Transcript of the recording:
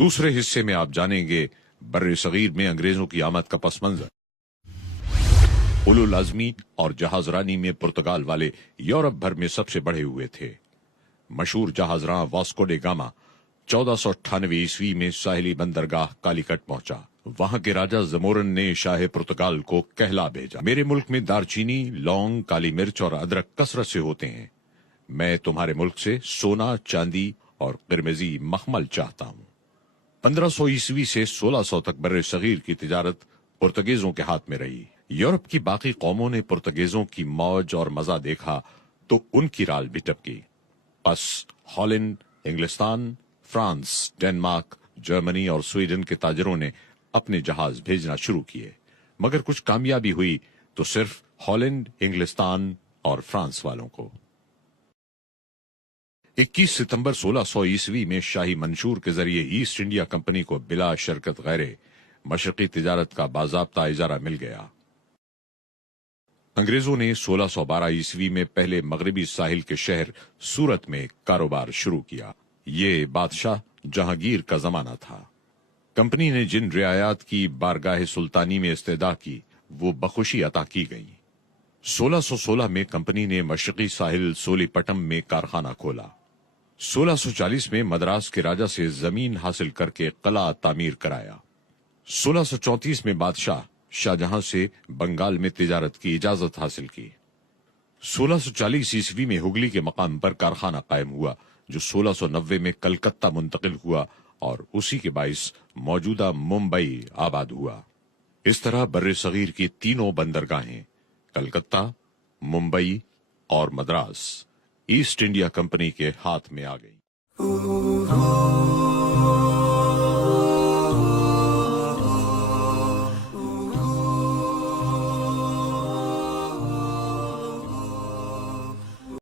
دوسرے حصے میں آپ جانیں گے بر صغیر میں انگریزوں کی آمد کا پس منظر، اولوالعزمی اور جہاز رانی میں پرتگال والے یورپ بھر میں سب سے بڑھے ہوئے تھے۔ مشہور جہاز راں واسکو ڈے گاما 1498 عیسوی میں ساحلی بندرگاہ کالی کٹ پہنچا۔ وہاں کے راجہ زمورن نے شاہ پرتگال کو کہلا بھیجا، میرے ملک میں دارچینی، لونگ، کالی مرچ اور ادرک کثرت سے ہوتے ہیں، میں تمہارے ملک سے سونا، چاندی اور قرمزی مخمل چاہتا ہوں۔ 1500 عیسوی سے 1600 تک بر صغیر کی تجارت پرتگیزوں کے ہاتھ میں رہی۔ یورپ کی باقی قوموں نے پرتگیزوں کی موج اور مزہ دیکھا تو ان کی رال بھی ٹپکی۔ پس ہالینڈ، انگلستان، فرانس، ڈنمارک، جرمنی اور سویڈن کے تاجروں نے اپنے جہاز بھیجنا شروع کیے، مگر کچھ کامیابی ہوئی تو صرف ہالینڈ، انگلستان اور فرانس والوں کو۔ 21 ستمبر 1600 عیسوی میں شاہی منشور کے ذریعے ایسٹ انڈیا کمپنی کو بلا شرکت غیر مشرقی تجارت کا باضابطہ اجارہ مل گیا۔ انگریزوں نے 1612 عیسوی میں پہلے مغربی ساحل کے شہر سورت میں کاروبار شروع کیا۔ یہ بادشاہ جہانگیر کا زمانہ تھا۔ کمپنی نے جن رعایات کی بارگاہ سلطانی میں استدعا کی وہ بخوشی عطا کی گئیں۔ 1616 میں کمپنی نے مشرقی ساحل سولی پٹم میں کارخانہ کھولا۔ 1640 میں مدراس کے راجہ سے زمین حاصل کر کے قلعہ تعمیر کرایا۔ 1634 میں بادشاہ شاہجہاں سے بنگال میں تجارت کی اجازت حاصل کی۔ 1640 عیسوی میں ہگلی کے مقام پر کارخانہ قائم ہوا جو 1690 میں کلکتہ منتقل ہوا اور اسی کے باعث موجودہ ممبئی آباد ہوا۔ اس طرح بر صغیر کی تینوں بندرگاہیں کلکتہ، ممبئی اور مدراس ایسٹ انڈیا کمپنی کے ہاتھ میں آ گئی۔